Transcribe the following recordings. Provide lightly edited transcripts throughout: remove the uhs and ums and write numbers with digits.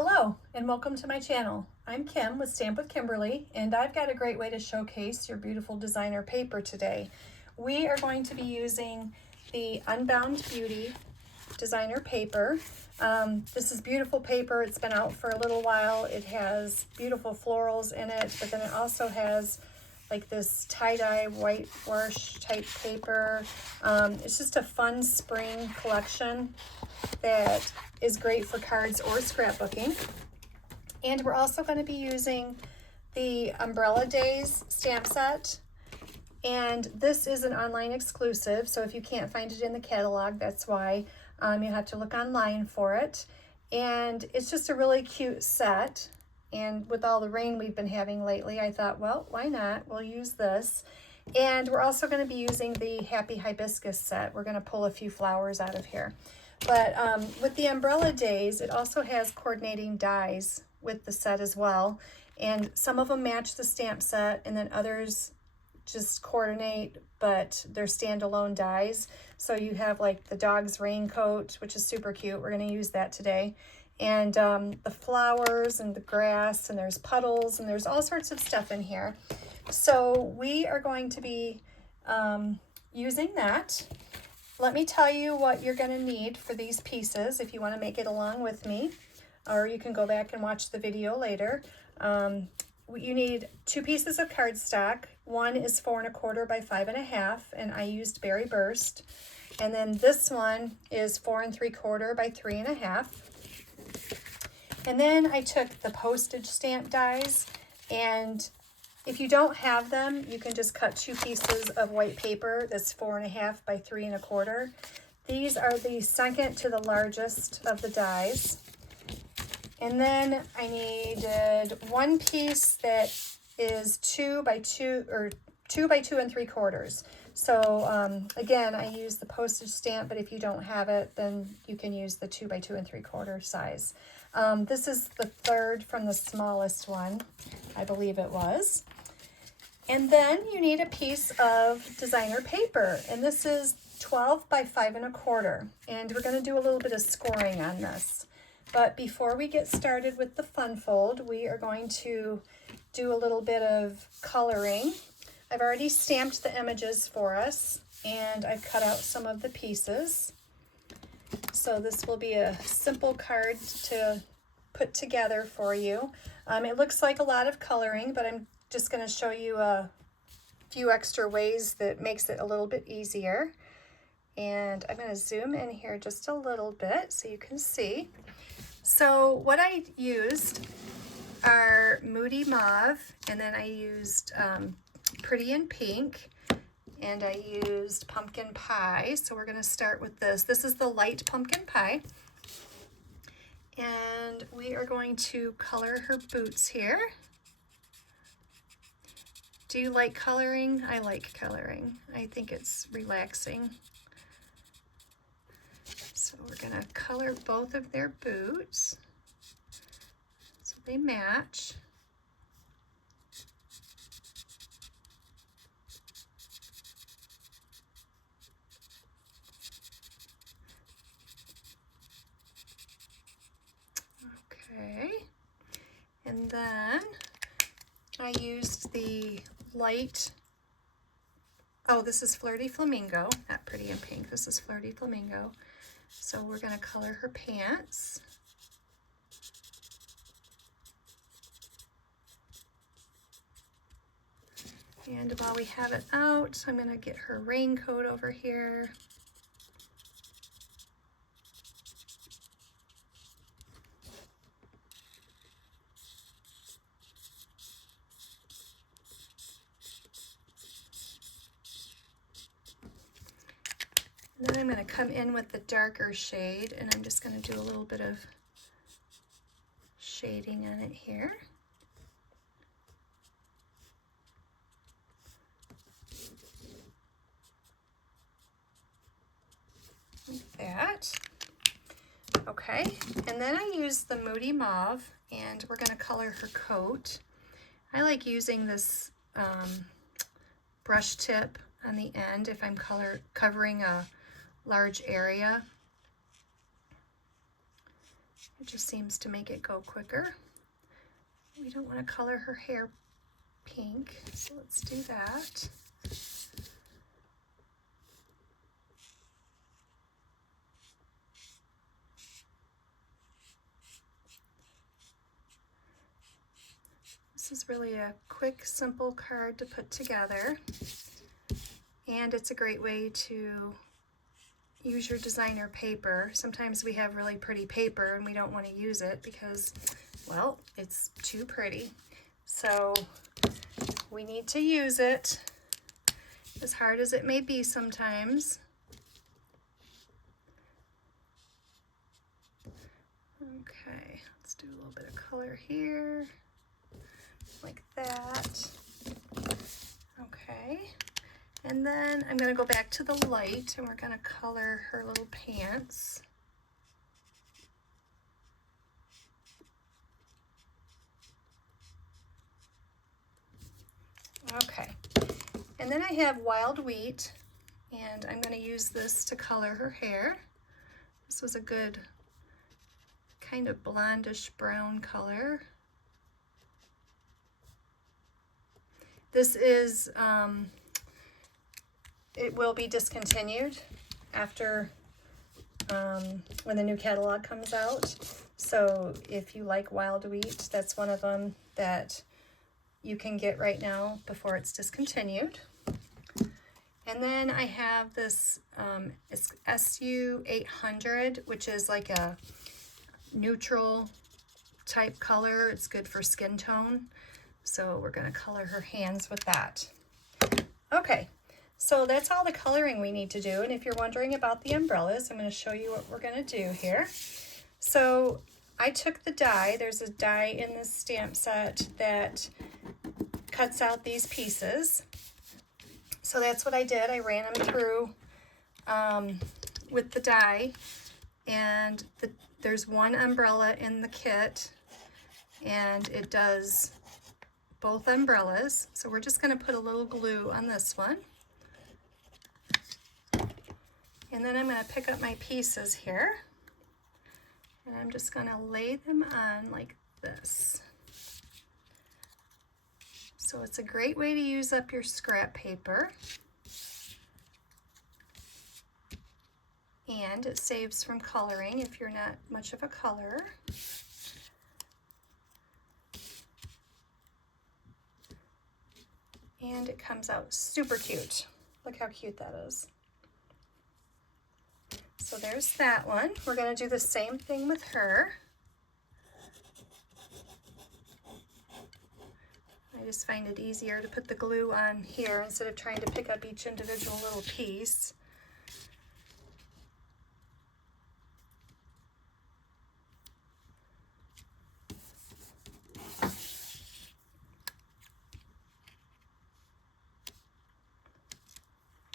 Hello and welcome to my channel. I'm Kim with Stamp with Kimberly, and I've got a great way to showcase your beautiful designer paper today. We are going to be using the Unbound Beauty designer paper. This is beautiful paper. It's been out for a little while. It has beautiful florals in it, but then it also has like this tie-dye whitewash type paper. It's just a fun spring collection that is great for cards or scrapbooking. And we're also going to be using the Umbrella Days stamp set. And this is an online exclusive, so if you can't find it in the catalog, that's why. You have to look online for it. And it's just a really cute set. And with all the rain we've been having lately, I thought, well, why not? We'll use this. And we're also going to be using the Happy Hibiscus set. We're going to pull a few flowers out of here. But with the Umbrella Days, it also has coordinating dies with the set as well. And some of them match the stamp set, and then others just coordinate, but they're standalone dies. So you have like the dog's raincoat, which is super cute. We're going to use that today. And the flowers and the grass, and there's puddles, and there's all sorts of stuff in here. So we are going to be using that. Let me tell you what you're going to need for these pieces if you want to make it along with me, or you can go back and watch the video later. You need 2 pieces of cardstock. One is 4 1/4 by 5 1/2, and I used Berry Burst. And then this one is 4 3/4 by 3 1/2. And then I took the postage stamp dies, and if you don't have them, you can just cut 2 pieces of white paper that's 4 1/2 by 3 1/4. These are the second to the largest of the dies. And then I needed 1 piece that is 2 by 2 or 2 by 2 3/4. So again, I use the postage stamp, but if you don't have it, then you can use the 2 by 2 3/4 size. This is the third from the smallest one, I believe it was. And then you need a piece of designer paper, and this is 12 by 5 1/4. And we're going to do a little bit of scoring on this. But before we get started with the fun fold, we are going to do a little bit of coloring. I've already stamped the images for us, and I've cut out some of the pieces. So this will be a simple card to put together for you. It looks like a lot of coloring, but I'm just going to show you a few extra ways that makes it a little bit easier. And I'm going to zoom in here just a little bit so you can see. So what I used are Moody Mauve, and then I used Pretty in Pink, and I used Pumpkin Pie. So we're going to start with this. This is the light pumpkin pie. And we are going to color her boots here. Do you like coloring? I like coloring. I think it's relaxing. So we're going to color both of their boots so they match. Okay, and then I used the light, oh, this is Flirty Flamingo, not Pretty in Pink, this is Flirty Flamingo. So we're going to color her pants. And while we have it out, I'm going to get her raincoat over here. And then I'm going to come in with the darker shade, and I'm just going to do a little bit of shading on it here. Like that. Okay, and then I use the Moody Mauve, and we're going to color her coat. I like using this brush tip on the end if I'm covering a large area. It just seems to make it go quicker. We don't want to color her hair pink, so let's do that. This is really a quick, simple card to put together, and it's a great way to use your designer paper. Sometimes we have really pretty paper and we don't want to use it because, well, it's too pretty. So we need to use it, as hard as it may be sometimes. Okay, let's do a little bit of color here, like that. Okay, and then I'm going to go back to the light and we're going to color her little pants. Okay, and then I have wild wheat, and I'm going to use this to color her hair. This was a good kind of blondish brown color. This is, it will be discontinued after when the new catalog comes out. So if you like wild wheat, that's one of them that you can get right now before it's discontinued. And then I have this it's SU 800, which is like a neutral type color. It's good for skin tone. So we're going to color her hands with that. Okay, so that's all the coloring we need to do. And if you're wondering about the umbrellas, I'm going to show you what we're going to do here. So I took the die. There's a die in this stamp set that cuts out these pieces. So that's what I did. I ran them through with the die, and there's one umbrella in the kit, and it does both umbrellas. So we're just going to put a little glue on this one. And then I'm going to pick up my pieces here, and I'm just going to lay them on like this. So it's a great way to use up your scrap paper, and it saves from coloring if you're not much of a colorer. And it comes out super cute. Look how cute that is. So there's that one. We're going to do the same thing with her. I just find it easier to put the glue on here instead of trying to pick up each individual little piece.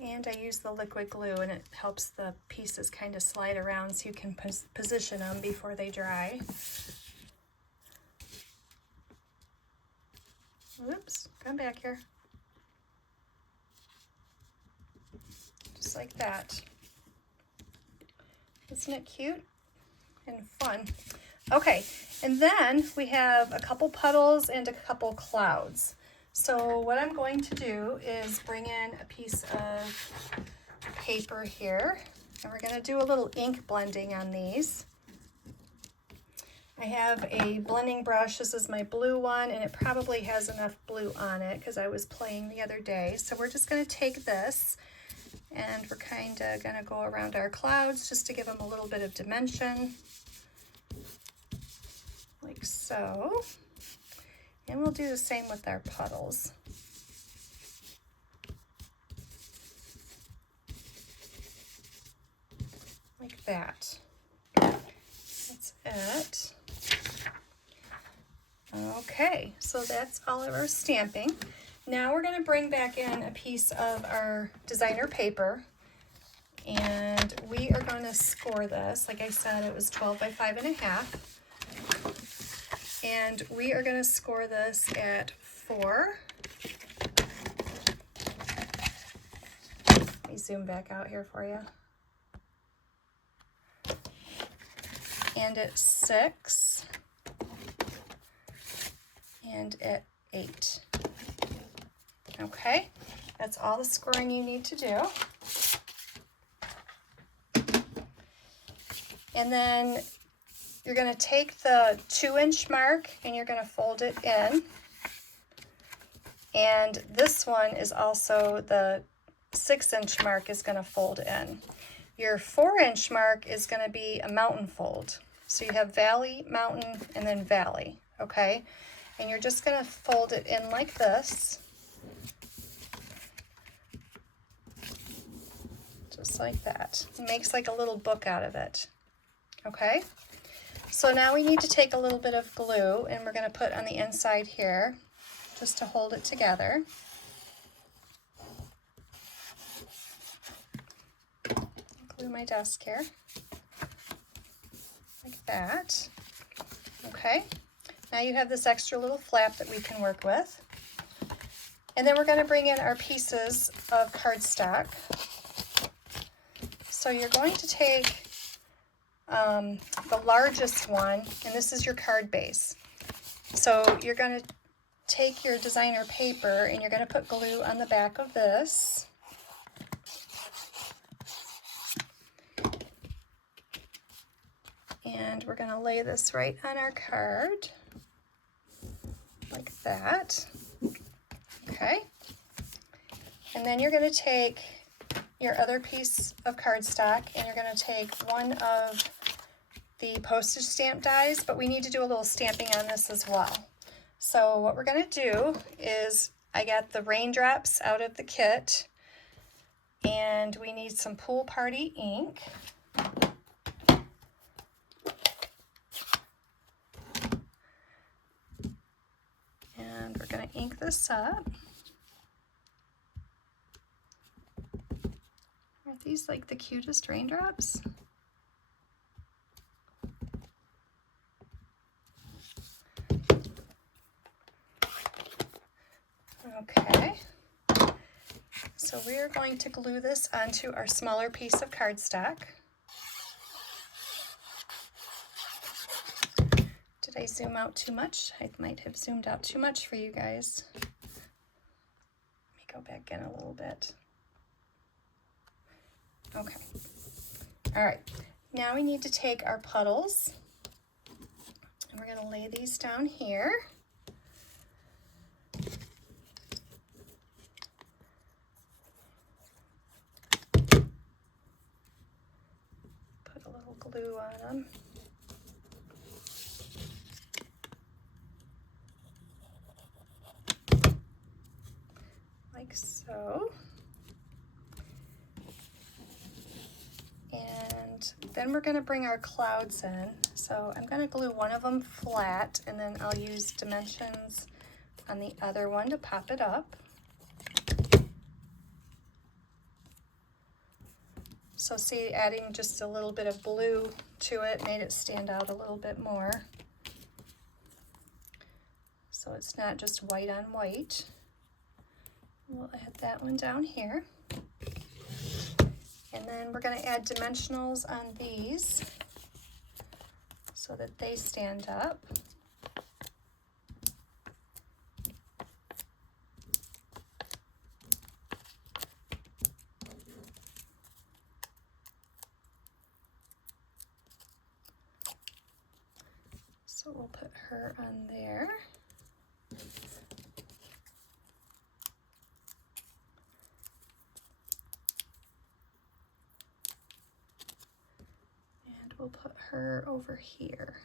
And I use the liquid glue, and it helps the pieces kind of slide around so you can position them before they dry. Oops, come back here. Just like that. Isn't it cute and fun? Okay, and then we have a couple puddles and a couple clouds. So what I'm going to do is bring in a piece of paper here, and we're going to do a little ink blending on these. I have a blending brush. This is my blue one, and it probably has enough blue on it because I was playing the other day. So we're just going to take this, and we're kind of going to go around our clouds just to give them a little bit of dimension, like so. And we'll do the same with our puddles. Like that. That's it. Okay, so that's all of our stamping. Now we're going to bring back in a piece of our designer paper, and we are going to score this. Like I said, it was 12 by 5.5. And we are going to score this at 4. Let me zoom back out here for you. and at 6, and at 8. Okay, that's all the scoring you need to do. And then you're going to take the 2-inch mark and you're going to fold it in. And this one is also the 6-inch mark is going to fold in. Your 4-inch mark is going to be a mountain fold. So you have valley, mountain, and then valley, okay? And you're just going to fold it in like this. Just like that. It makes like a little book out of it, okay? So now we need to take a little bit of glue and we're going to put on the inside here just to hold it together. Glue my desk here, like that. Okay, now you have this extra little flap that we can work with. And then we're going to bring in our pieces of cardstock. So you're going to take the largest one, and this is your card base. So you're going to take your designer paper and you're going to put glue on the back of this. And we're going to lay this right on our card, like that. Okay. And then you're going to take your other piece of cardstock and you're going to take one of the postage stamp dies, but we need to do a little stamping on this as well. So what we're going to do is, I got the raindrops out of the kit, and we need some Pool Party ink. And we're going to ink this up. Aren't these like the cutest raindrops? Okay, so we are going to glue this onto our smaller piece of cardstock. Did I zoom out too much? I might have zoomed out too much for you guys. Let me go back in a little bit. Okay, all right, now we need to take our puddles and we're going to lay these down here. Glue on them. Like so. And then we're going to bring our clouds in. So I'm going to glue one of them flat and then I'll use dimensions on the other one to pop it up. So see, adding just a little bit of blue to it made it stand out a little bit more. So it's not just white on white. We'll add that one down here. And then we're going to add dimensionals on these so that they stand up. So we'll put her on there. And we'll put her over here.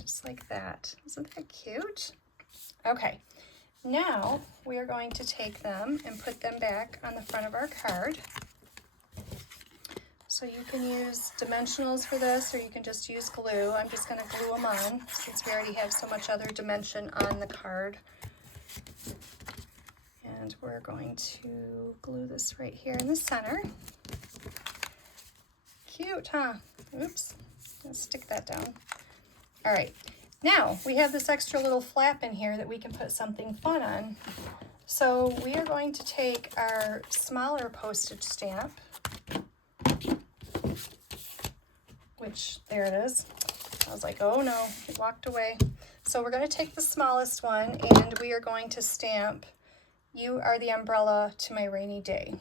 Just like that. Isn't that cute? Okay, now we are going to take them and put them back on the front of our card. So you can use dimensionals for this, or you can just use glue. I'm just going to glue them on since we already have so much other dimension on the card. And we're going to glue this right here in the center. Cute, huh? Oops, let's stick that down. All right, now we have this extra little flap in here that we can put something fun on. So we are going to take our smaller postage stamp which there it is. I was like, oh no, it walked away. So we're going to take the smallest one and we are going to stamp "You Are the Umbrella to My Rainy Day."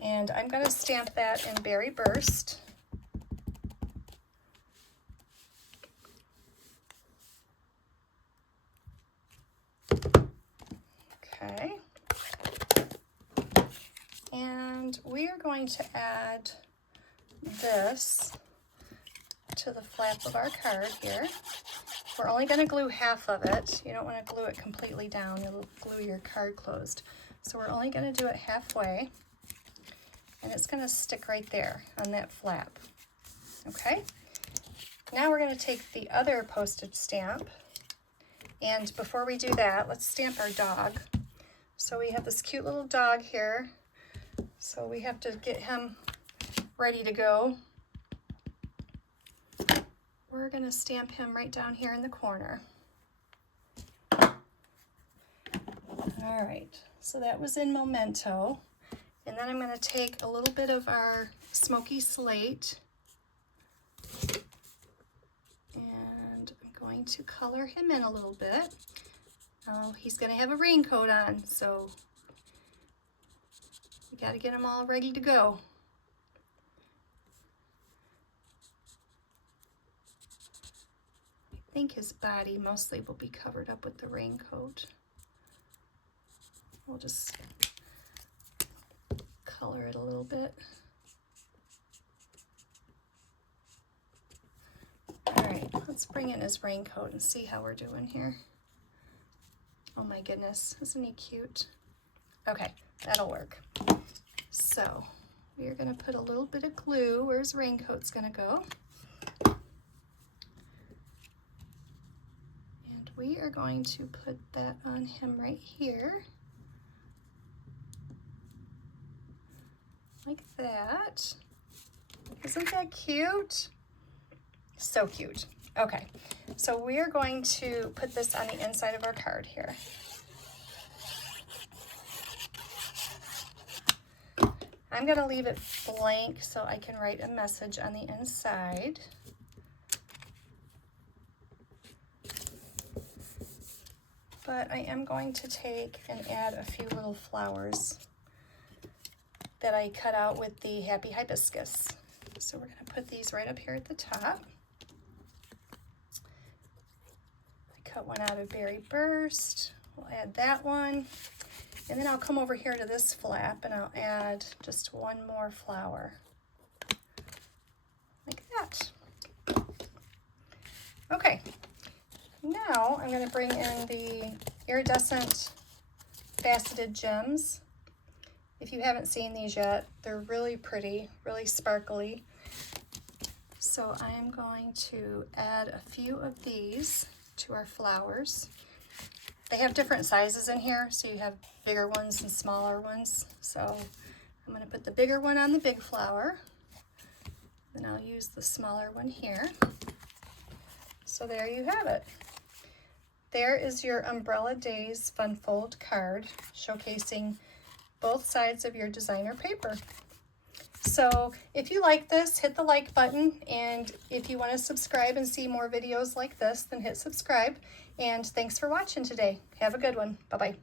And I'm going to stamp that in Berry Burst. Okay. And we are going to add this to the flap of our card here. We're only going to glue half of it. You don't want to glue it completely down. You'll glue your card closed. So we're only going to do it halfway. And it's going to stick right there on that flap. Okay? Now we're going to take the other postage stamp. And before we do that, let's stamp our dog. So we have this cute little dog here. So we have to get him ready to go. We're going to stamp him right down here in the corner. All right, so that was in Memento. And then I'm going to take a little bit of our smoky slate and I'm going to color him in a little bit. Oh, he's going to have a raincoat on, so we got to get him all ready to go. I think his body mostly will be covered up with the raincoat. We'll just color it a little bit. All right, let's bring in his raincoat and see how we're doing here. Oh my goodness, isn't he cute? Okay, that'll work. So we are going to put a little bit of glue where his raincoat's going to go. And we are going to put that on him right here. Like that. Isn't that cute? So cute. Okay, so we are going to put this on the inside of our card here. I'm going to leave it blank so I can write a message on the inside. But I am going to take and add a few little flowers that I cut out with the Happy Hibiscus. So we're going to put these right up here at the top. I cut one out of Berry Burst. We'll add that one. And then I'll come over here to this flap and I'll add just one more flower. Like that. Okay. Now I'm going to bring in the iridescent faceted gems. If you haven't seen these yet, they're really pretty, really sparkly. So I am going to add a few of these to our flowers. They have different sizes in here, so you have bigger ones and smaller ones. So I'm going to put the bigger one on the big flower. Then I'll use the smaller one here. So there you have it. There is your Umbrella Days Fun Fold card showcasing both sides of your designer paper. So if you like this, hit the like button, and if you want to subscribe and see more videos like this, then hit subscribe. And thanks for watching today. Have a good one. Bye-bye.